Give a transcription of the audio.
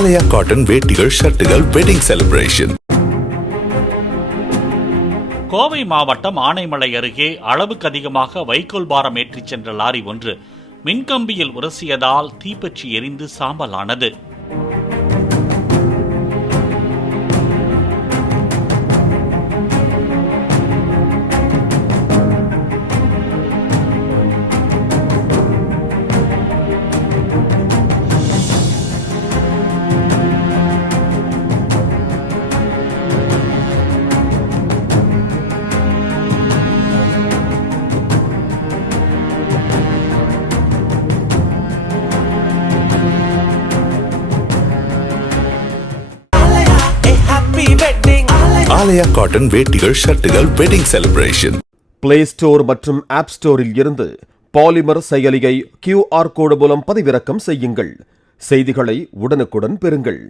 ஆலயா cotton வேட்டிகள் ஷர்ட்டுகள் wedding celebration. Kovai மாவட்டம் ஆனைமலை அருகே அளவுக்கு அதிகமாக வைக்கோல் பாரம் ஏற்றிச் சென்ற லாரி ஒன்று மின்கம்பியில் உரசியதால் தீப்பற்றி எரிந்து சாம்பலானது. ஆலயா காட்டன் வேட்டிகள் ஷர்ட்டுகள் வெட்டிங் செலிப்ரேஷன். பிளே ஸ்டோர் மற்றும் ஆப் ஸ்டோரில் இருந்து பாலிமர் செயலியை QR கோடு மூலம் பதிவிறக்கம் செய்யுங்கள். செய்திகளை உடனுக்குடன் பெறுங்கள்.